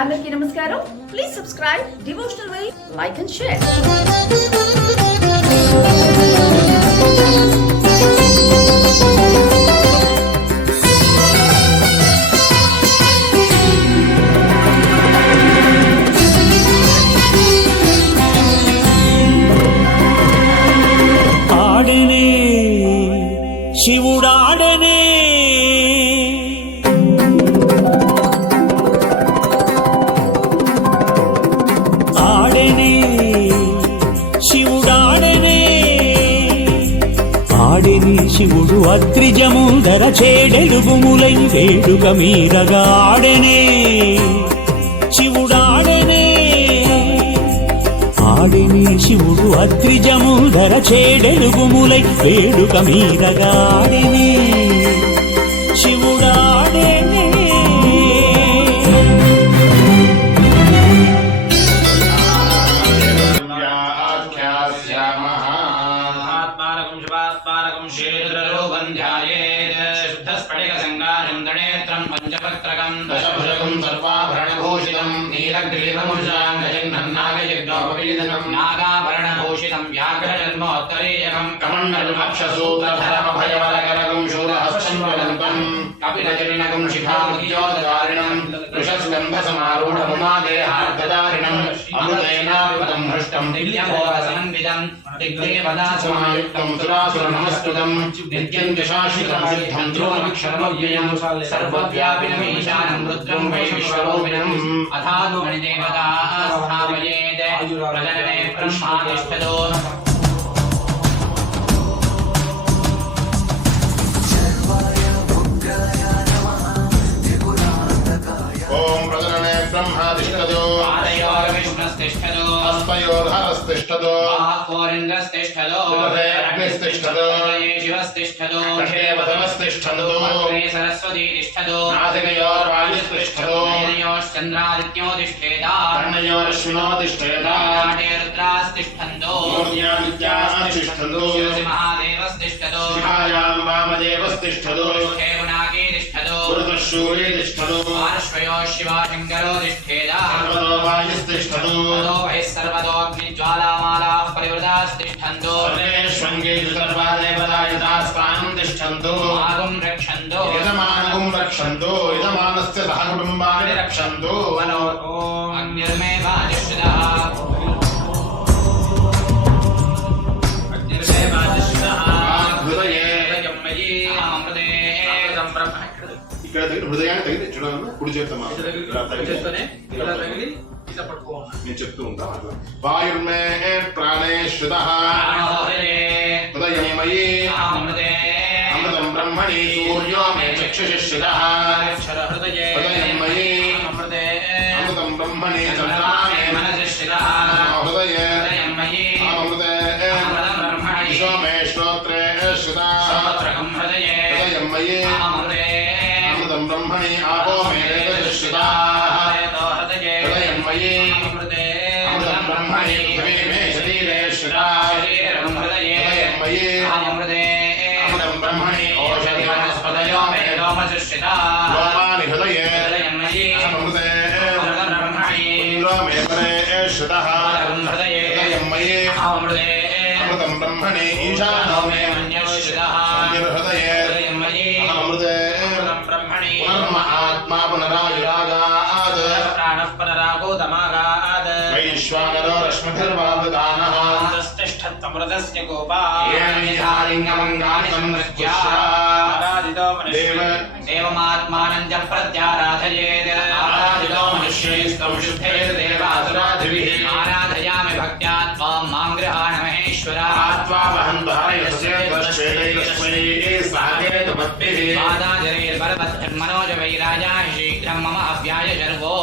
అందరికీ నమస్కారం. Please subscribe devotional way, like and share. ఆడనే శివుడాడనే శివుడు అత్రిజముందర చేడెలుగుములై వేడుక మీరగా ఆడనే శివుడాడనే ఆడనే శివుడు అత్రిజముందర చేడెలుగుములై వేడుక మీరగా ఆడనే శివుడాడనే. शुद्धस्फटिकसङ्गाचन्दनेत्रं पञ्चपत्रकं दशभुजकं सर्वाभरणभूषितं नीलग्रीवमुषाङ्गजन्नागयज्ञोपवीदनं नागाभरणभूषितं व्याघ्रजन्मोत्तरीयकं कमण्डलमक्षसूत्रधरमभयवरकरकं शूलहस्तं कपिलजनिनकं शिखामुद्योतधारिणं वृषस्कन्धसमारूढमुमादेहार्दधारिणम् अमृतेनावृतं हृष्टं दिव्यभोगसमन्वितं दिग्देवदासमायुक्तं सुरासुरनमस्कृतं नित्यं च शाश्वतं सिद्धं ध्रुवमक्षरमव्ययं सर्वव्यापिनमीशानं रुद्रं वै विश्वरूपिणम् अथानुमणिदेवता स्थापयेत् प्रजनने ब्रह्मातिष्ठतो. ओम प्रजनने ब्रह्मातिष्ठतो आदयोर्विष्णुस्तिष्ठतो अस्मयोर्हरस्तिष्ठतो बाह्वोरिन्द्रस्तिष्ठतो अग्निस्तिष्ठतो शिवस्तिष्ठतो कठे वसवस्तिष्ठतो अग्रे सरस्वती तिष्ठतो नासिकयोर्वायुस्तिष्ठतो नयनयोश्चन्द्रादित्यो तिष्ठेता कर्णयोरश्विनो तिष्ठेता नाटे रुद्रास्तिष्ठन्तो मूर्ध्यादित्यास्तिष्ठन्तो शिरसि महादेवस्तिष्ठतो शिखायां वामदेवस्तिष्ठतो हे गुणाके तिष्ठतो पुरुतशूरे तिष्ठतो पार्श्वयो शिवा शङ्करो तिष्ठेता सर्वतो वायुस्तिष्ठतो ततो वैः सर्वतोऽग्निज्वालामालाः परिवृतास्तिष्ठन्तो सर्वेष्वङ्गेषु सर्वा देवतायुतास्तान् तिष्ठन्तो मागुं रक्षन्तो यजमानगुं रक्षन्तो यजमानस्य सह कुटुम्बानि रक्षन्तो वनोतो अग्निर्मे वाजिष्ठितः अग्निर्मे वाजिष्ठितः हृदये यम्मयी अमृते ब्रह्म ఇక్కడ దగ్గర హృదయాన్ని తగిలి చూడాలన్నా కుడి చేత నేను చెప్తూ ఉంటా వాయుర్మే ప్రాణే శ్రుతః హృదయం మయి అమృతం బ్రహ్మణి సూర్యో మే చక్షుషి శ్రుతః హృదయం మయి అమృతం బ్రహ్మణి చంద్రమా మే మనసి శ్రుతః హృదయే అమృతే దిశో మే శ్రోత్రే శ్రుతః హృదయం మయి అమృతం బ్రహ్మణి ఆపో మే శ్రుతః హృదయం మయి అమృతం బ్రహ్మణి పృథివీ మే శరీరే శ్రుతః హృదయం మయి అమృతం బ్రహ్మణి ఓషధి వనస్పతయో మే లోమాని హృదయే అమృతే ఇంద్రో మే పరే శ్రుతః హృదయం మయి అమృతం బ్రహ్మణి ఈశానో మే హృదయే అమృతే పునర్మ ఆత్మా పునరాయురాగాద్ వైశ్వానరో రశ్మిభిర్వావృతానః ఏనైహాలింగమంగాని సంవృజ్య దేవమాత్మానం చ ప్రత్యారాధయేత్ ఆరాధితో మనుష్యైస్తం శుద్ధైర్దేవాసురాధిభిః ఆరాధయామి భక్త్యా త్వాం మాం గృహాణ మహేశ్వర पादाजरैर्बलवद्भिर्मनोजवैराजा शीघ्रं मम अव्याय शर्वो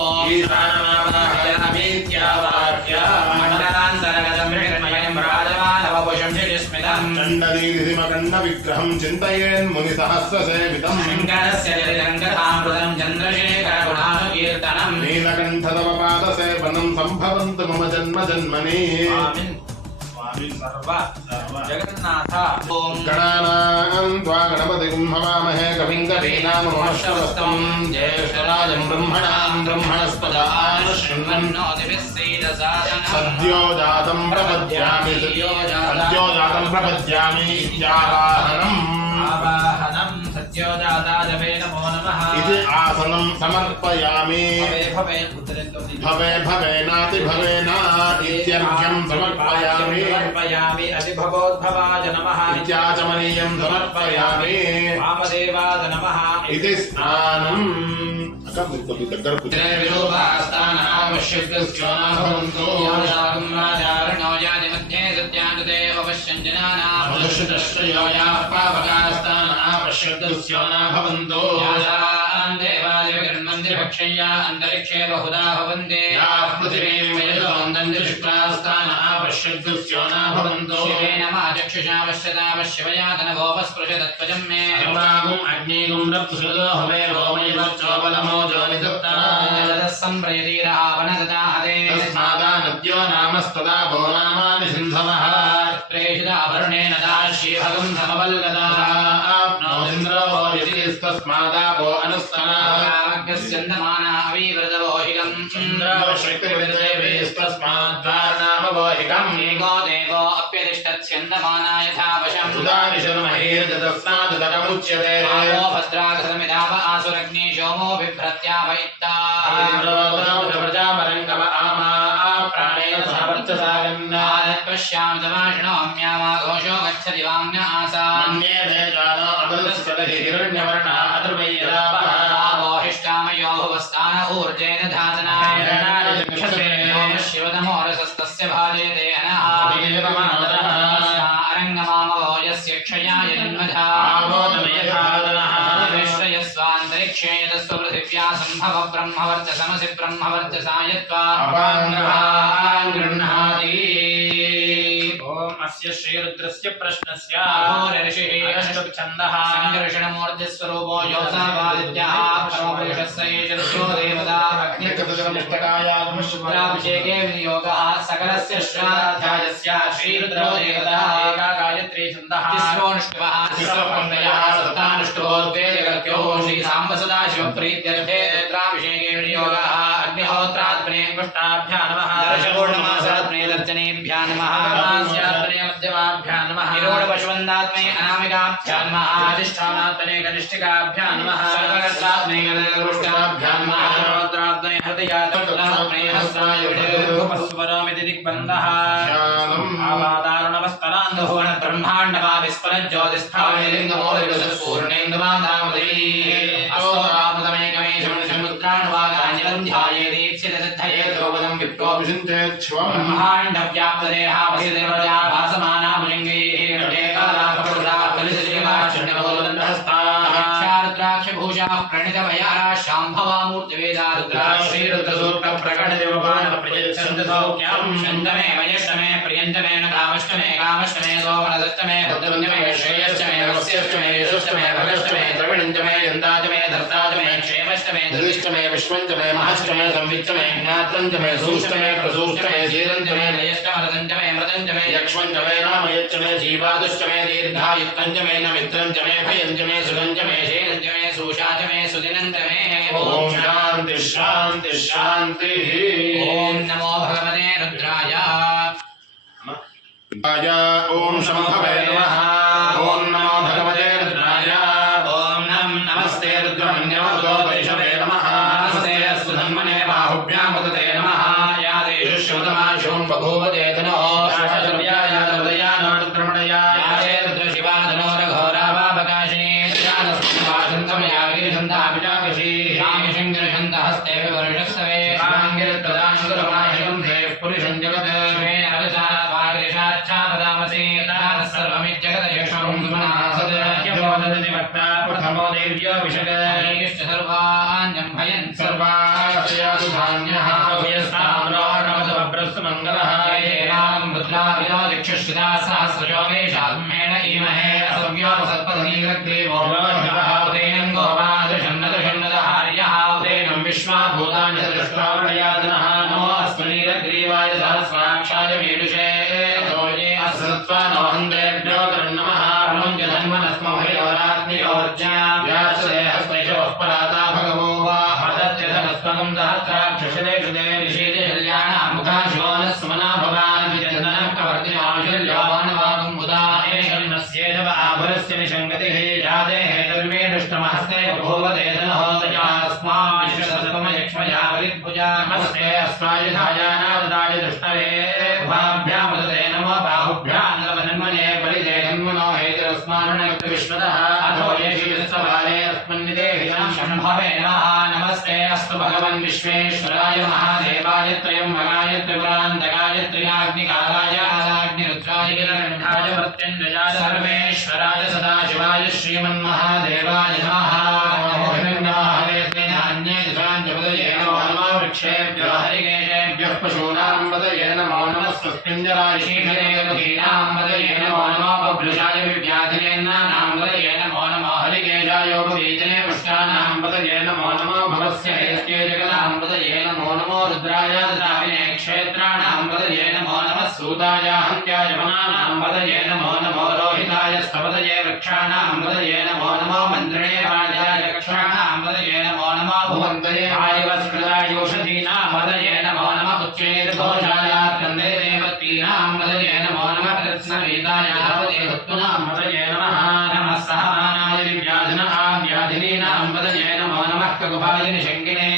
मण्डलान्तर्गतं हिरण्मयं राजमानवपुषं शिरस्मितं चण्डदीर्घिमकण्डविग्रहं चिन्तयेन् मुनिसहस्रसेवितं शङ्करस्य जलरङ्गतामृतं चन्द्रशेखरगुणानुकीर्तनं नीलकण्ठतव पादसेवनं सम्भवन्तु मम जन्म जन्मनि జగన్నాథ ఓం గణానాం త్వా గణపతిం హవామహే కవిం కవీనాముపమశ్రవస్తం జ్యేష్ఠరాజం బ్రహ్మణాం బ్రహ్మణస్పద ఆనశృణ్వన్నో సద్యో జాతం ప్రపద్యామి ఇత్యావాహనం ఆవాహనం సత్యోజాతాయ వే నమో నమః ఇది ఆసనం సమర్పయామి భవే భవేనాతి భవేనా ఇత్యర్ఘ్యం సమర్పయామి అతిభవోద్భవాయ నమః ఇత్యాచమనీయం సమర్పయామి వామదేవాయ నమః ఇది స్నానం అక్క మీరు కొద్ది దగ్గర అంతరిక్షే బహుదా భవంతే శివయాతనగోపస్పృశతత్వజం మే సంప్రయతీరావనదాదే నామస్తదా భో నామాని సింధవః ప్రేషితాభరణేన దాశ్రీభగం సమవల్లదా ఆప్నోదింద్రో యతిస్తస్మాదాపో అనుస్తనాగస్యందమానా అవీవృతవోహికం ఇంద్రశక్తివిదేవేస్తస్మాద్వారణామవోహికం ఏకో దేవో అప్యతిష్టత్స్యందమానా యథావశం ఉదానిశర్మహేర్దతముచ్యతే ఆవో భద్రాగసమిదావ ఆసురగ్ని సోమో బిభ్రత్యావయిత్తా ప్రజామరంగమ ఆమా ప్రాణేన సమవర్చసాగన్నా పశ్యామి తమాషిణోమ్యామా ఘోషో గచ్చతి వామ్న ఆసా మన్యే వేదానో అమృతస్వదహి హిరణ్యవర్ణ అధర్వయ్యదావః ఆవోహిష్టామయో భువస్థాన ఊర్జేన ధాతనాయ శివతమోరసస్తస్య భాజయతే అనః అరంగమామవో యస్య క్షయాయ జన్మధా విశ్రయస్వాంతరిక్షే యతస్వ పృథివ్యా సంభవ బ్రహ్మవర్చసమసి బ్రహ్మవర్చసాయత్వా గృహ్ణాతి ఓం అస్య శ్రీరుద్రస్య ప్రశ్నస్య ఋషిః అష్టఛందః సంఘర్షణమూర్తిస్వరూపో యోసావాదిత్యః పరమపురుషస్య రుద్రో దేవతా అగ్నికృతజలముష్టాయాగముష్టాభిషేకే వినియోగः సకలస్య శ్రాద్ధాయస్య శ్రీరుద్రో దేవతా ఏకా గాయత్రీ ఛందః తిస్రోనుష్ఠవः తిస్రపన్నయः సప్తానుష్ఠవోద్వేదకర్త్యో శ్రీ సాంబ సదాశివ ప్రీత్యర్థే రుద్రాభిషేకే వినియోగः అగ్నిహోత్రాత్మనే పుష్టాభ్యా నమః దర్శపూర్ణమాసాత్మనే దర్శనేభ్యా నమః మాస్యాత్మనే మధ్యమాభ్యా నమః నిరోఢపశువందాత్మనే అనామికాభ్యా నమః అధిష్టానాత్మనే కనిష్ఠికాభ్యా నమః సర్వకర్తాత్మనే గరుష్టాభ్యా నమః రుద్రాత్మనే హృదయాత్మనే హస్తాయ విడుపస్వరమితి దిగ్బంధః ఆవాదారుణవస్తరాంధోహన బ్రహ్మాండమా విస్ఫలజ్యోతిస్థావలింగమోలింగమూర్ణేందుమాదామదీ అస్తోరామృతమేకమేశం సముద్రాణువాగాన్యలం ధ్యాయేదీప్సితసిద్ధయే ద్రౌపదం విప్రోభిషించేచ్ఛ్వం బ్రహ్మాండవ్యాప్తదేహావసిదేవజా భాసమానా భుజంగైః కటేకాలాకపటులా కలిశివాక్షణ్యమోదండహస్తాక్షారుద్రాక్షభూషా ప్రణితమయారా శాంభవామూర్తివేదా రుద్రా శ్రీరుద్రసూక్త ప్రకటదేవపానప్రయచ్చందసౌఖ్యం చందమే వయష్టమే ప్రియంతమే కామష్టమే కామష్టమే సోమనదష్టమే భద్రంజమే శ్రేయష్టమే వస్యష్టమే యశుష్టమే భగష్టమే ద్రవిణంజమే యందాజమే ధర్తాజమే క్షేమష్టమే ధృష్టమే విశ్వంజమే మహష్టమే సంవిత్తమే జ్ఞాత్రంజమే సూష్టమే ప్రసూష్టమే ధీరంజమే లయష్టమరదంజమే మృదంజమే యక్ష్మంజమే నామయచ్చమే జీవాదుష్టమే దీర్ఘాయుక్తంజమే నమిత్రంజమే భయంజమే సుగంజమే శేరంజమే సూషాజమే సుదినంజమే ఓం శాంతి శాంతి శాంతి ఓం నమో భగవతే రుద్రాయ ఓం శంభవే నమః ఓం నమో భగవతే రుద్రాయ ఓం నమస్తే రుద్రమన్యవతో వైషవే నమః నమస్తే అస్తు ధన్మనే బాహుభ్యాముదతే నమః యా దేషు శ్రుతమాశోం బభూవదేతనో శాశ్వతవ్యాయాదయానోద్రమణయా యాచే రుద్ర శివాధనో రఘోరావాపకాశినీ త్రియానస్మయా గిరిశంతాభిజాకశీ రామశంకరశంతహస్తే వివర్షస్తవే రాంగిరప్రదాంగురమాశం దేవ్ పురుషం జగత్ శ్రేణ రజసాత్వాగిరిషాచ్ఛాపదామసి సర్వమిజ్జగదయక్షం సుమనాసద్యమోదతి వక్తా ప్రథమో దేవ్యో విశగ సర్వాణ్యం భయం సర్వాశయాసు ధాన్యః భయస్తామ్రోణమదభ్రస్సు మంగళః ఏనాం రుద్రావిదో దిక్షుశ్రుతా సహస్రజో వేషాత్మేణ ఈమహే అసవ్యోపసత్పదనీగ్రీవో ఉదైనం గోపాదృషన్నదృషన్నదహార్యః ఉదైనం విశ్వాభూతాని సదృష్టావృణయాదనః నమో అస్మనీగ్రీవాయ సహస్రాక్షాయ మేడుషే वसुन्देभ्यो नमः प्रमुञ्च धन्वनस्मभयोरात्मयोर्जा व्यासदे हस्तैषवः पराता भगवो वा मदत्य धनस्मगं सहस्राक्षुषदेषु दे ऋषीदे कल्याणा मुखाशिवोनः सुमना भवान् विजन्दनः कवर्तिमाशल्योवानवागं मुदा एषन्नस्येदव आभरस्य निषङ्गतिः यादे हेतर्मेणुष्टमहस्ते बभूवदेतनहोदयास्माविश्वसतमयक्ष्मया वरिद्भुजा नमस्ते अस्मायुधायानाददाय दुष्टवे उभाभ्यामुदते नमो बाहुभ्याम् नवनन्मने बलिते जन्मनो हेतिरस्मान्नयुक्तविश्वतः अथो येषुस्तवाले अस्मन्निदेहिनां शम्भवे नमः नमस्ते अस्तु भगवन् विश्वेश्वराय महादेवाय त्रयम्बकाय त्रिपुरान्तकाय त्रियाग्निकालाय आलाग्निरुद्राय गिरिकण्ठाय मृत्युञ्जयाय सर्वेश्वराय सदाशिवाय श्रीमन्महादेवाय नमः वृक्षेभ्यो हरिकेशेभ्यः पशूनां वदये नमो नमः स्वस्मिञ्जराशिखरेनां वदये नमो नमः बभ्रुषाय विव्याधिनेन्नानां वदये नमो नमः हरिकेशायोपवीजने पुष्टानां वदये नमो नमः भवस्य हेस्ये जगदां वदये नमो नमो रुद्राय द्राविणे क्षेत्राणां वदये नमो नमः सूताय हन्त्याय वनानां वदये नमो नमो रोहिताय स्तवदये वृक्षाणां वदये नमो नमो मन्त्रिणे राजाय कक्षाणां वदये नमो नमः भुवन्तये आयवस्कृताय औषधीनां वदये नमो नमः उच्चेदघोषाय कन्दे देवतीनां वदये नमो नमः कृत्स्नवेदाय धावते भक्तूनां वदये नमः नमः सहमानाय दिव्याधिनः व्याधिनीनां वदये नमो नमः ककुभाय निषङ्गिने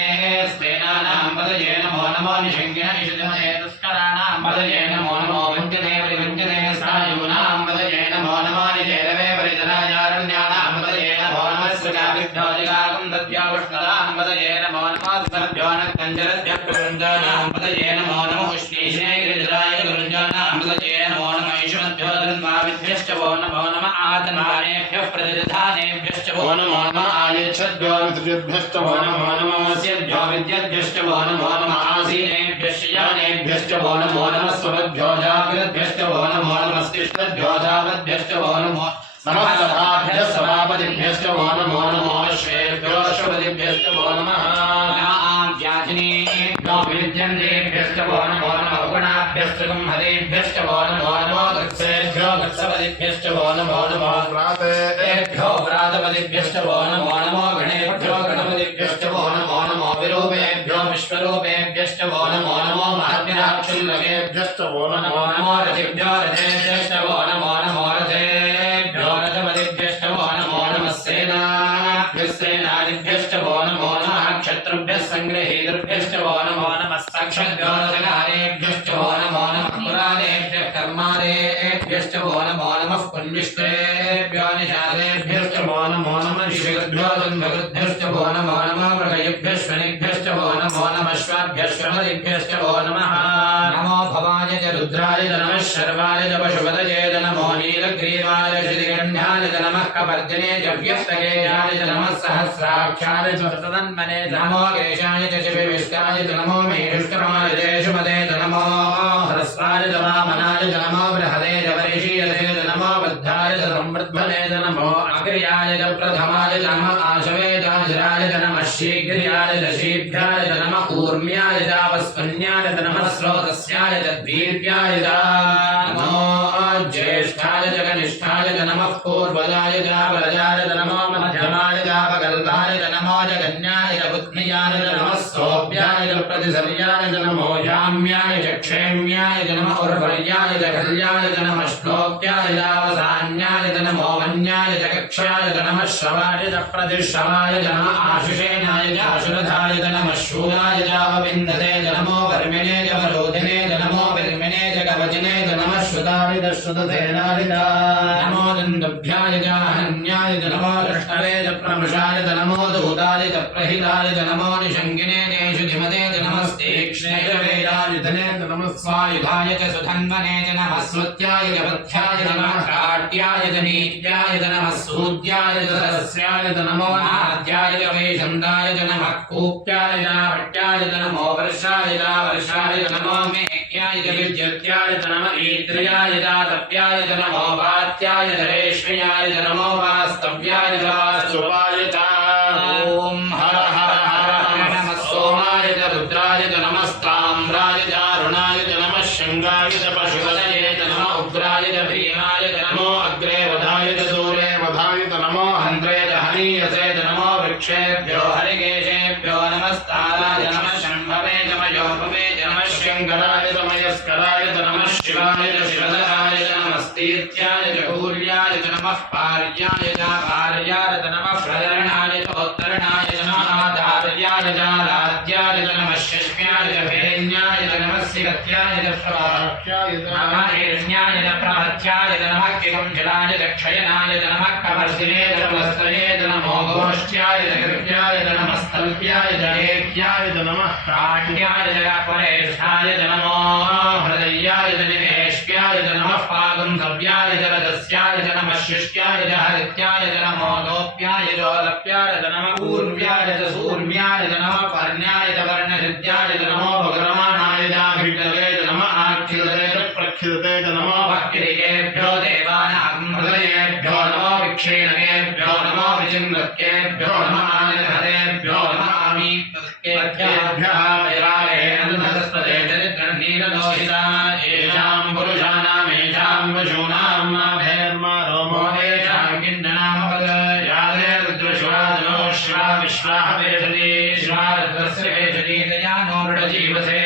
स्तेनानां वदये नमो नमो निषङ्गिन इषुधिमते तस्कराणां वदये नमो नमो वञ्चते परिवञ्चते सायूनां वदये नमो नमो निजेरवे परिजनायारण्यानां वदये नमो नमः सृगाभिभ्यो जगागं दद्यावष्णदां वदये नमो नमः सर्भ्यो नक्कञ्जरभ्यः प्रवृञ्जानां वदये नमो नमः उष्णीषे गिरिजराय गुरुञ्जानां वदये नमो नमः ईश्वरभ्यो धन्वाविभ्यश्च वो नमो नमः आतन्वानेभ्यः प्रतिधानेभ्यश्च वो नमो नमः आयच्छद्भ्यो विद्युद्भ्यश्च वो नमो नमः अस्यभ्यो विद्युद्भ्यश्च वो नमो नमः आसीनेभ्यश्च यानेभ्यश्च वो नमो नमः स्वभ्यो जाग्रद्भ्यश्च वो नमो नमः स्तिष्ठद्भ्यो जावद्भ्यश्च वो नमो नमः सभाभ्यः सभापतिभ्यश्च वो नमो नमः अश्वेभ्यो अश्वपतिभ्यश्च वो नमः व्याधिनेभ्यो विद्यन्तेभ्यश्च वो नमो नमः गुणाभ्यश्च हरेभ्यश्च वो नमो नमः गृत्सेभ्यो गृत्सपतिभ्यश्च वो नमो नमः व्रातेभ्यो व्रातपतिभ्यश्च वो नमो नमः गणेभ्यो गणपतिभ्यश्च वो नमो नमः विरूपेभ्यो विश्वरूपेभ्यश्च वो नमो नमः महद्भिराक्षुल्लकेभ्यश्च वो नमो नमः रथिभ्यो रथेभ्यश्च वो नमो नमः रथेभ्यो रथपतिभ्यश्च वो नमो नमः सेनाभ्यश्च वो नमो नमः क्षत्रुभ्यः सङ्गृहीतृभ्यश्च वो नमो नमः साक्षाद्भ्यो रथकारेभ्यश्च वो नमो नमः पुराणेभ्यः कर्मारेभ्यश्च वो नमो नमः पुण्यश्रेभ्यो निषादेभ्यश्च वो नमो नमः ऋषिगद्भ्यो द्वन्द्वगृद्भ्यश्च वो नमो नमः मृगयेभ्यश्वनिभ्यश्च वो नमो नमः श्वाभ्यश्वमदिभ्यश्च वो नमः नमो भवाय च रुद्राय च नमः शर्वाय च पशुपतये च नमो नीलग्रीवाय श्रीगण्ठाय च नमः कपर्जने च व्यक्तकेयाय च नमः सहस्राक्षाय च सतन्मने च नमो केशाय च शिविष्टाय च नमो मेरुष्टमाय च शुभदे च नमो ह्रस्वाय च वामनाय च नमो बृहदे च परिशीयते च नमो बद्धाय च संवृद्धने च नमो अग्र्याय च प्रथमाय च नमः आशवेदाजराय च नमः शीघ्र्याय च शीभ्याय च नमः ऊर्म्याय च वस्पन्याय च नमः स्रोतस्याय च द्वीर्याय च नमो ज्येष्ठाय च कनिष्ठाय च नमः पूर्वजाय च वरजाय च नमो मध्यमाय च अपकल्पाय च नमो जगन्याय च बुद्ध्याय च नमः सोऽभ्याय च प्रतिसर्याय च नमो याम्याय च क्षेम्याय च नमः उर्वर्याय च कल्याय च नमः श्लोक्याय च अवसान्याय च नमो वन्याय च कक्ष्याय च नमः श्रवाय च प्रतिश्रवाय च नमः आशुषेणाय च आशुरथाय च नमः शूलाय च अवविन्दते च नमो वर्मिणे च वरोधिने च नमो विर्मिणे च कवचिने च नमः श्रुताय च श्रुतसेनाय च नमो दन्दुभ्याय च हन्याय च नमो कृष्णवे च प्रमृषाय च नमो दूताय च प्रहिताय च नमो निषङ्गिने तेषु धिमते च नमस्तीक्ष्णे च वेदायुधने च नमः स्वायुधाय च सुधन्वने च नमः श्रुत्याय च पथ्याय च नमः काट्याय च नीत्याय च नमः सूद्याय च सरस्याय च नमो नाद्याय च वैशन्दाय च नमः कूप्याय च भट्याय च नमो वर्षाय च नमो मेघ्याय च विद्युत्याय च नमः ईन्द्रियाय च तप्याय च नमो वात्याय च रेष्म्याय च नमो वास्तव्याय च वास्तुवाय च ॐ हर हर हर नमः सोमाय च रुद्राय च नमस्ताम्राय च अरुणाय च नमः शृङ्गाय च पशुपतये च नमः उग्राय च भीमाय च भवे नमः शङ्कराय तमयस्कराय नमः शिवाय शिवधराय नमस्तीर्थ्याय गौर्याय नमः पार्याय भार्याय नमः प्रदरणाय उत्तरणाय नमः आधार्याय राध्याय नमः शश्म्याय भेन्याय नमः सिगत्याय प्रभात्याय नमः हिरण्याय प्रभत्याय नमः किगंजलाय क्षयनाय नमः कवर्षिणे नमस्तये नमो गोष्ठ्याय कृत्याय नमस्तल्प्याय जयेत्याय नमः काट्याय परेष्ठाय नमो हृदयाय निवेश्याय नमः पागुंधव्याय जलदस्याय नमः शिष्ट्याय हरित्याय नमो गोप्याय जोलप्याय नमः पूर्व्याय सूर्व्याय नमः पर्ण्याय वर्णहृद्याय नमो भगरमाणाय भिड्डवे नमः आख्यते प्रख्यते नमो भक्तिरेभ्यो देवानां हृदयेभ्यो नमो विक्षेणकेभ्यो नमो विचिन्नकेभ्यो नमः आनहरेभ्यो नमः आमीकेभ्यः वैरागेनन्दस्पदे चरित्रनीललोहिता येषां पुरुषाणामेषां पशूनां भेर्मा रोमो येषां किन्ननामपद यादे रुद्रश्वादनो श्वा विश्वाः वेषति श्वारुद्रस्य वेषति दयानो मृडजीवसे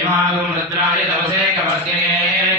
इमागुं रुद्राय तवसे कमस्ये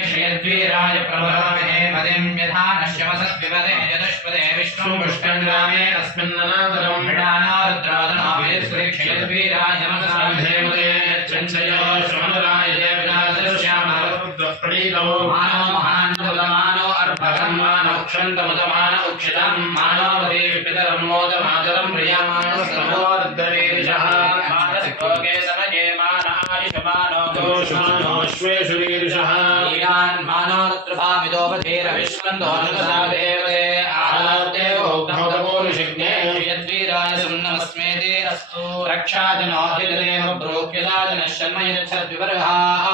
क्षेद्वीराय प्रभवे मदिं यथा नश्यमसद्विपदे यदश्वदे विष्णुं पुष्कण्ड्रामे अस्मिन्ननादरं मृडाना रुद्रादनाभिस्वक्षेद्वीराय नमसाधेमते यच्छञ्चयो श्रवणराय देवनादश्यामरुद्रप्रणीतो मानो महान्तुलमानो अर्भकं मानो क्षन्तमुदमान उक्षितं मानोपदे पितरं मोदमातरं प्रियमाणस्तमोर्धरीर्षः मानसभोगे समये मानायुषमानो दोषमानोश्वेषुरीर्षः ईरान् मानोरुद्रभामिदोपधेरविश्वन्दो नमसादेवते आहादेवोग्नोदपोरुषिज्ञे यद्वीराय सुन्नमस्मेते अस्तु रक्षाजनोऽभिदेव ब्रोक्यदाजनः शर्मयच्छद्विवर्हाः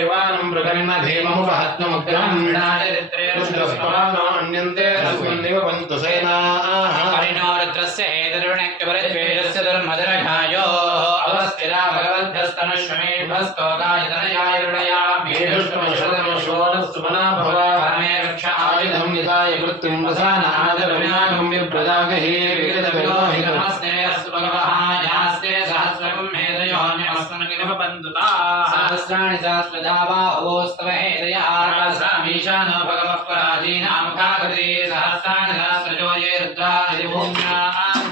युवानं मृगन्नधीममुपहत्नमुग्रं ृष्टस्परान्यन्ते अस्मिन्निव पन्तु सेनाः परिणो रुद्रस्य हेतुर्वणक्यपरिद्वेषस्य दुर्मदरघायोः अवस्थिरा भगवद्भस्तनश्वमेभस्तोकायतनयाय हृदयाभ्येष्टमशतमशोणस्तुमना भव परमे रक्ष आयुधं निधाय कृत्तिं वसानादविनागं विप्रदागहे विगतविलोहितमस्ते अस्तु भगवः यास्ते सहस्रकं हेदयोन्यमस्तनगिनवबन्धुता सहस्राणि सहस्रधा बाहोस्तव हेदयः ईशानो भगवः पराजीनामुखाकृति सहस्राणि सहस्रजो ये रुद्रादिभूम्या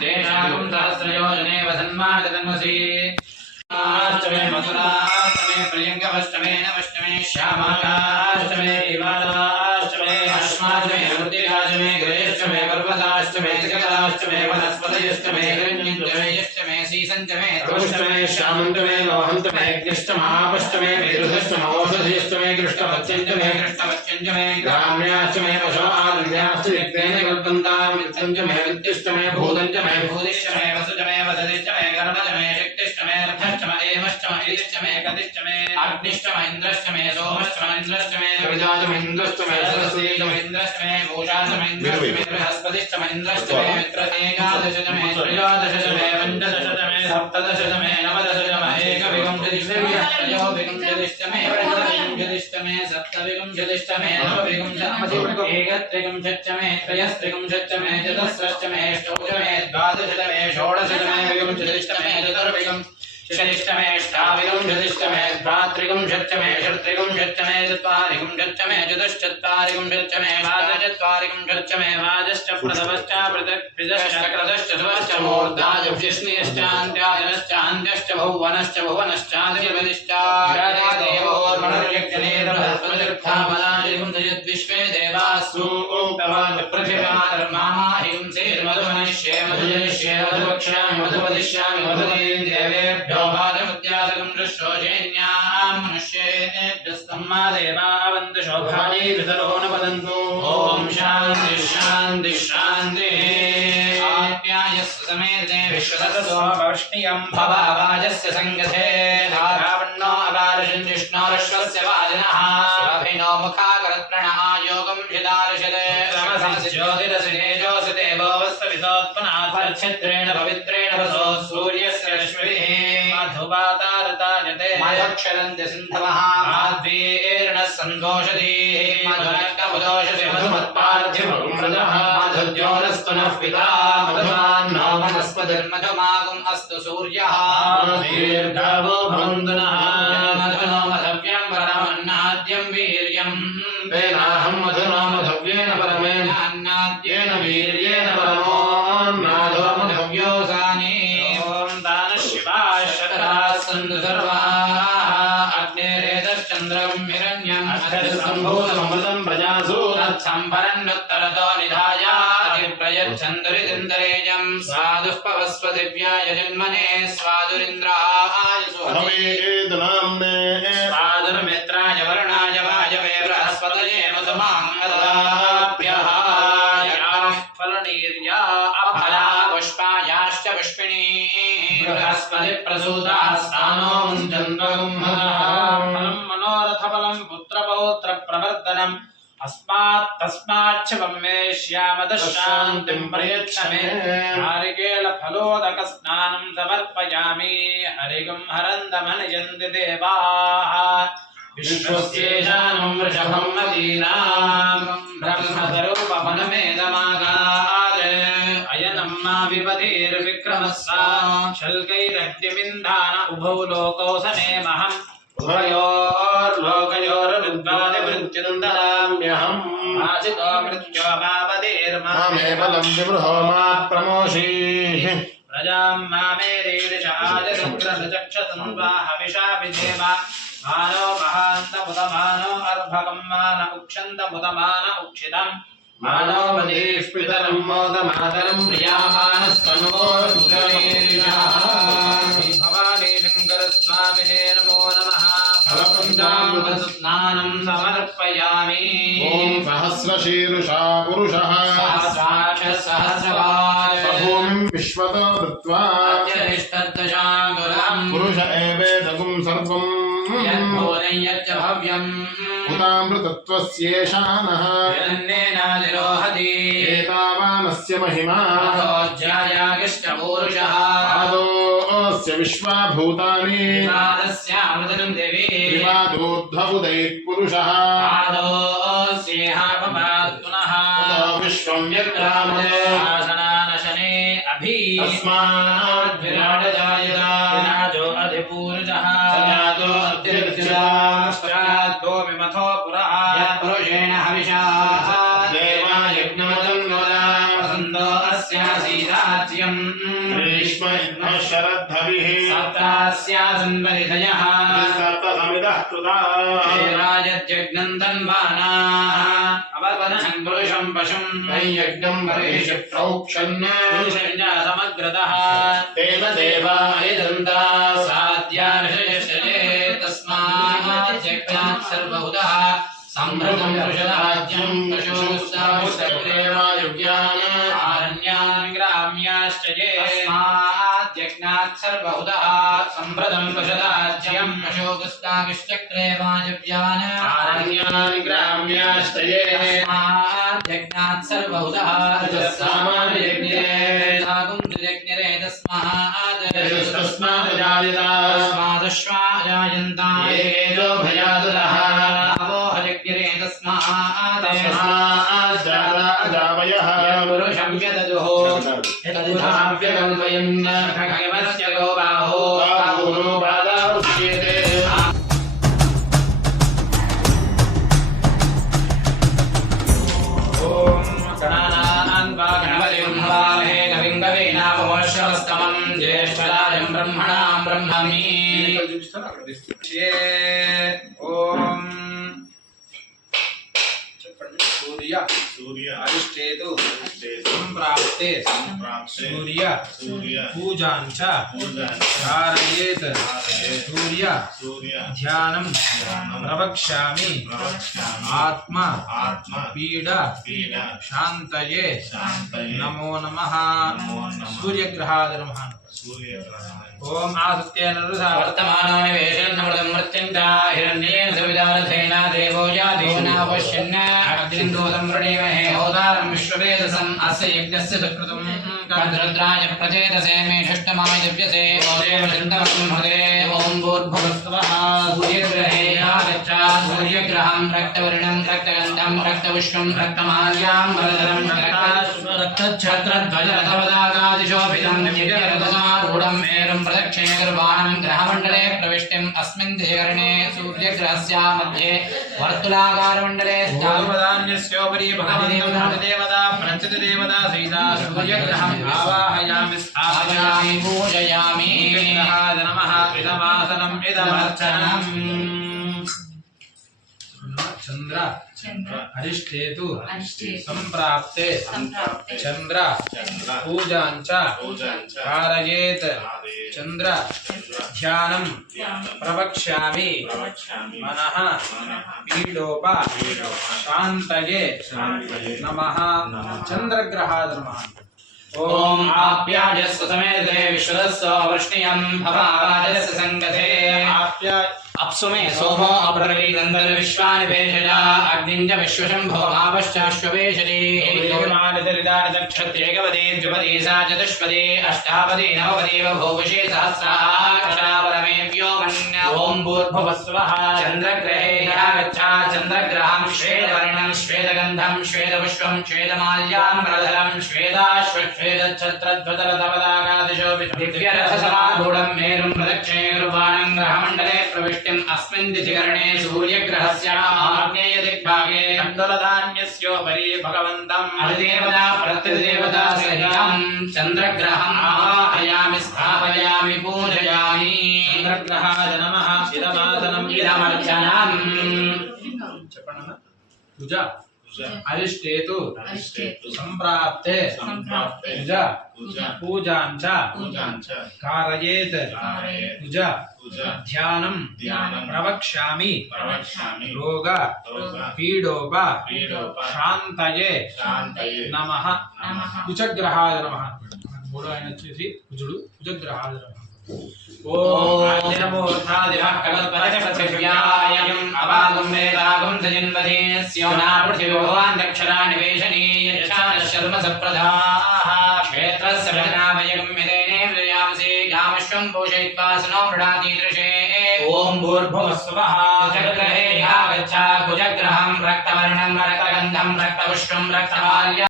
तेषां सहस्रयोजने वसन्मादन्वसि अष्टमे मथुराष्टमे प्रियङ्गमष्टमे नवष्टमे श्यामाकाष्टमे हिमालयाष्टमे अश्माष्टमे मृत्तिकाष्टमे ग्रहेष्टमे पर्वताष्टमे जगदाष्टमे वनस्पतयष्टमे हिरण्यष्टमे शीसञ्चमे त्वष्टमे श्यामन्तमे लोहन्तमे अग्निष्टमापष्टमे मेरुधष्टमे औषधिष्टमे कृष्णवत्यञ्जमे ग्राम्याष्टमे पशवादिन्याष्टमे कल्पन्तां वित्तञ्जमे विद्युष्टमे भूतञ्जमे भूदिष्टमे वसुजमे वसदिष्टमे कर्मजमे शक्तिष्टमे रथष्टमे एमष्टमे इदिष्टमे गतिष्टमे अग्निष्टमे इन्द्रष्टमे सोमष्टमे इन्द्रष्टमे विदाजमे इन्द्रष्टमे सरस्वतीष्टमे इन्द्रष्टमे भूषाष्टमे इन्द्रष्टमे बृहस्पतिष्टमे इन्द्रष्टमे मित्रमेकादशतमे त्रयोदशतमे पञ्चदशतमे सप्तदशतमे नवदशतमे एकविंशतिष्टमे त्रयोविंशतिष्टमे पञ्चविंशतिष्टमे सप्तविंशतिष्टमे नवविंशतिष्टमे एकत्रिंशत्तमे त्रयस्त्रिंशत्तमे चतुस्रष्टमे अष्टौशतमे द्वादशतमे षोडशतमे विंशतिष्टमे चतुर्विंशतिष्टमे अष्टाविंशतिष्टमे द्वात्रिंशत्तमे षट्त्रिंशत्तमे चत्वारिंशत्तमे चतुश्चत्वारिंशत्तमे वादचत्वारिंशत्तमे वादश्च प्रथमश्च पृथक् क्रतश्च ध्रुवश्च मूर्धादिभ्यस्निश्चान्त्यादिनश्चान्त्यश्च भुवनश्च भुवनश्चादिर्वदिश्च देवोर्मणर्यज्ञने बृहस्पतिर्थामनादिगुंसयद्विश्वे देवासु पृथिव्याधर्माहिंसेर्मधुमनिष्ये मधुजनिष्ये मधुवक्ष्यामि मधुवदिष्यामि मधुदीन् देवेभ्यो वादमुद्यासकं दृश्योजेन्यां मनुष्येभ्यस्तम्मा देवा वन्तु शोभानि वितरो न वदन्तु ॐ शान्ति शान्ति शान्तिः आप्यायस्व समेते विश्वसतो पौष्णिकं भवावाजस्य सङ्गते रावणो अवारशन् विष्णोरश्वस्य वाजिनः स्वाभिनो मुखाकरत्रणः योगं शिदार्शते ज्योतिरसि तेजोसि देवो वस्तवितो క్షత్రేణ పవిత్రేణ వసో సూర్యస్య రశ్మిభిః మధువాతారతాయతే మధక్షరంతి సింధవః మాధ్వీర్ణ సందోషధీః మధునక్కముదోషధి మధుమత్పార్థ్యమృతః మధుద్యోనస్తునః పితా మధుమాన్నో వనస్పతిర్మధుమాగం అస్తు సూర్యః దీర్ఘవో భవంతునః మధునో మధవ్యం వరమన్నాద్యం వీర్యం వేదాహం మధునో మధవ్యేన పరమేణ అన్నాద్యేన వీర్యేణ పరమోన్నాదో మధవ్యోసాని ఓం దాన శివాయ శతరాः సంతు సర్వాः అగ్నిరేతశ్చంద్రం హిరణ్యం అక్షరసంభూతమృతం ప్రజాసూ తత్సంభరన్నుత్తరతో నిధాయ అధిప్రయచ్ఛందరిదిందరేజం స్వాదుః పవస్వ దివ్యాయ జన్మనే స్వాదురింద్రాయ సుహవేదనామ్నే స్వాదుర్మిత్రాయ వరుణాయ వాయవే బృహస్పతయే మధుమాంగదాభ్యః ఫలనీర్యా అఫలా పుష్పాయాశ్చ పుష్పిణీ బృహస్పతి ప్రసూతాస్తానో ముంచంద్రగుం ఫలం మనోరథఫలం పుత్రపౌత్ర ప్రవర్ధనం తస్మాచ్చ మే శ్యామదశాంతిం ప్రయచ్చ మే నారికేళ ఫలోదక స్నానం సమర్పయామి హరిగం హరందమనయంతి దేవాః విశ్వస్యేషానం వృషభం మదీనాం బ్రహ్మస్వరూపవనమేదమాగాద్ అయనం మా విపతిర్విక్రమస్సా శల్కైరగ్నిమింధాన ఉభౌ లోకౌ సనేమహం ఉభయోర్లోకయోర్విద్వాదివృత్యుందరామ్యహం ఆసితో మృత్యో మావదేర్మామే బలం విబృహో మా ప్రమోషీః ప్రజాం మామేరీరిష ఆజసగ్రచక్షసంవాహవిషా విధేమ మానో మహాంతముదమానో అర్భకం మాన ఉక్షంతముదమాన ఉక్షితం మానో వదేః పితరం మోదమాతరం ప్రియామానస్తనోర్గణీరిషః భవానీ శంకర స్వామినే నమో నమః ఫలపుంజామృత స్నానం సమర్పయామి ఓం సహస్రశీర్షా పురుషః సహస్రవాయ భూమిం విశ్వతో వృత్వా అత్యరిష్టదశాంగులం పురుష ఏవేదగుం సర్వం యద్భూతం యచ్చ భవ్యం ఉతామృతత్వస్యేషానః యన్నేనాదిరోహతి ఏతావానస్య మహిమా అధోజ్యాయాగిష్టపూరుషः ఆదోస్య విశ్వాభూతాని వివాదస్యామృతం దేవీ వివాదోద్భవుదైః పురుషः ఆదోస్యేహ పపాత్పునః విశ్వం యగ్రామతే ఆసనానశనే అభి తస్మాద్ విరాడజాయత విరాజో అధిపూరుషः సజాతో అత్యర్చిరాష్ట్రాద్దో విమథో పురః యత్పురుషేణ హవిషా దేవా యజ్ఞమదన్వదా వసంతో అస్యాసీదాజ్యం గ్రీష్మ ఇద్మః శరద్ధవిః సప్తాస్యాసన్ పరిధయః సప్తసమిదః కృతాః దేవాయజ్ఞం తన్వానాః అవర్వదనం పురుషం పశుం యజ్ఞం బర్హిషి ప్రోక్షన్న పురుషం చ సమగ్రతః తేన దేవా దంతా సాధ్యానిషయశ్చే తస్మాజ్జగ్నాత్ సర్వహుతః సంభృతం పురుషరాజ్యం పశుస్తాపురేవాయువ్యాన్ ఆరణ్యాన్ గ్రామ్యాశ్చ ఏ తస్మాజ్జగ్నాత్ సర్వహుతః సంభృతం పురుషరాజ్యం పశుస్తావిశ్చక్రే వాయువ్యాన్ ఆరణ్యాన్ గ్రామ్యాశ్చ ఏ తస్మాజ్జగ్నాత్ సర్వహుతః సామాన్యజ్ఞే సాగుం త్రియజ్ఞరే తస్మాత్ తస్మాదశ్వాజాయంతా ఏకేజో భయాదురః అవోహజజ్ఞరే తస్మాజ్జావయః పురుషం యదదుః యదధావ్యకల్పయన్ ఖగమస్య గోబాహో బాహులో బాధా ఉచ్యతే ఓం గణానాన్ వా గణపతిం హవామహే కవిం కవీనామోశ్వస్తమం జ్యేష్ఠరాజం బ్రహ్మణాం బ్రహ్మణి ఓం చెప్పండి సూర్య అరిష్టేతు సంప్రాప్తే సూర్య పూజాంచ ధారయేత్ సూర్య ధ్యానం ప్రవక్ష్యామి ఆత్మ పీడ శాంతయే నమో నమః సూర్యగ్రహాయ నమః ఓం ఆదిత్యేన వర్తమానో నివేశన్నమృతం మృత్యుంచ హిరణ్యేన సవిదారథేన దేవో యాదేవనావశ్యన్న అగ్నిందోదం వృణీమహే హోదారం విశ్వవేదసం అస్య యజ్ఞస్య సుకృతం तद्रुद्राय प्रचेतसे मेषष्टमाय दिव्यसे ओम भूर्भुवस्सुवः सूर्यग्रहे आगच्छात् सूर्यग्रहं रक्तवर्णं रक्तगन्धं रक्तपुष्पं रक्तमाल्यां वरदरं रक्तच्छत्रध्वजरथपदाकादिशोभितं दिव्यरथसारूढं मेरुं प्रदक्षिणे गरुवाणं ग्रहमण्डले प्रविष्टिम् अस्मिन् दिशकर्णे सूर्यग्रहस्य मध्ये वर्तुलाकारमण्डले देवतान्यस्योपरि भगवदेवता प्रचितदेवता सहिता सूर्यग्रहम् आवाहयामि स्थापयामि पूजयामि नमः इदमासनम् इदमर्चनम् चंद्र अरिष्टेतु संप्राप्ते चंद्र पूजांच कारयेत् चंद्र ध्यानं प्रवक्ष्यामि मनः पीडोप शान्तये नमः चंद्रग्रहाय नमः ओम आप्याजस्व समेते विश्वदस्व वृष्णियं भवाजस्य संगते अप्सुमे सोमो अप्रवीदन्दर विश्वानि भेषजा अग्निञ्च विश्वशम्भो भावश्च विश्ववेशजे क्षत्रेकवदे द्विपदे सा चतुष्पदे अष्टापदे नवपदे बभूवशे सहस्राक्षरापरमे व्योमन्य ओम भूर्भुवस्सुवः चन्द्रग्रहे यागच्छा चन्द्रग्रहं श्वेतवर्णं श्वेतगन्धं श्वेतपुष्पं श्वेतमाल्यां प्रधरं श्वेताश्वश्वेतच्छत्रध्वजरथपदाकादिशोभितं दिव्यरथसमारूढं मेरुं प्रदक्षिणे गुरुवाणं ग्रहमण्डले प्रविष्टिम् अस्मिन् दिशकर्णे सूर्यग्रहस्य आग्नेयदिग्भागे तण्डुलधान्यस्योपरि भगवन्तम् अधिदेवता प्रत्यधिदेवता सहितं चन्द्रग्रहम् आवाहयामि स्थापयामि पूजयामि चन्द्रग्रहाय नमः इदमासनम् इदमर्चनम् पूजा अरिष्टेतु संप्राप्ते पूजांच कारयेत् पूजा ध्यानं प्रवक्ष्यामि रोग पीडोप शान्तये नमः कुजग्रहाय नमः మూడో ఆయన వచ్చేసి కుజుడు కుజగ్రహాయ నమః ओम आज्ञामूर्धादिवः कल्पतपृथिव्यायम् अवागुं वेदागुं सजन्मदे स्योना पृथिव्योवान् दक्षरानिवेशने यच्छानः सप्रधाः क्षेत्रस्य भजनाभयं यदेने प्रयामसे यामश्वं पोषयित्वा सनो मृडाति दृशे ओम भूर्भुवस्सुवः कुजग्रहे यागच्छा कुजग्रहं रक्तवर्णं रक्तगन्धं रक्तपुष्पं रक्तमाल्यं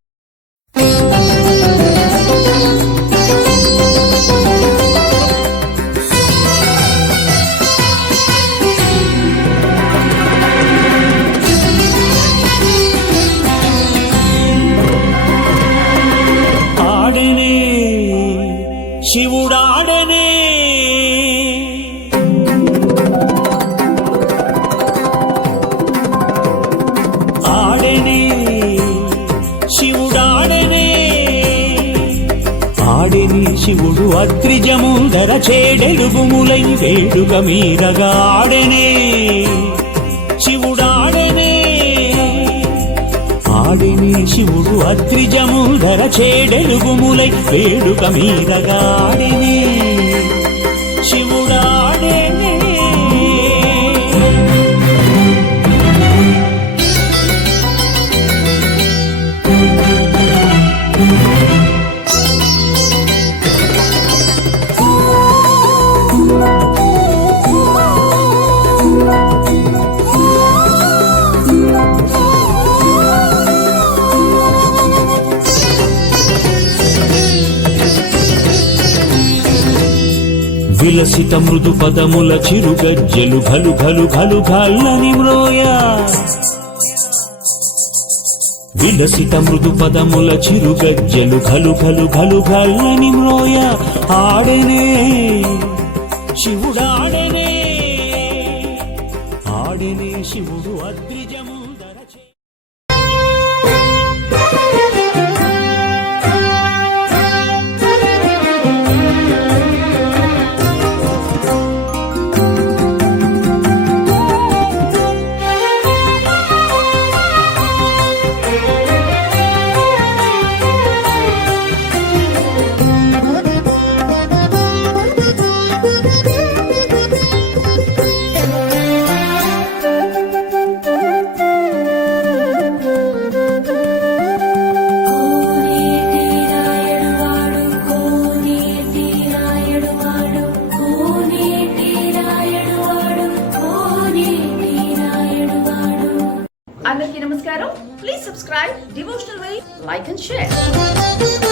శివుడాడనే ఆడనే శివుడాడనే ఆడని శివుడు అత్రిజముందర చేడెలుగుములై వేడుక మీరగా ఆడనే శివుడాడనే ఆడిని శివుడు అత్రిజముందర చేడెలుగుములై వేడుక మీదగాడిని శివుడాడేనే విలసిత మృదు పదముల చిరుగజ్జలు ఘలు ఘలు ఘలు ఘల్లని మ్రోయ విలసిత మృదు పదముల చిరుగజ్జలు ఘలు ఘలు ఘలు ఘల్లని మ్రోయ ఆడనే శివుడాడనే ఆడనే శివుడు అద్రిజముందర నమస్కారం. Please subscribe Devotional Way, like and share.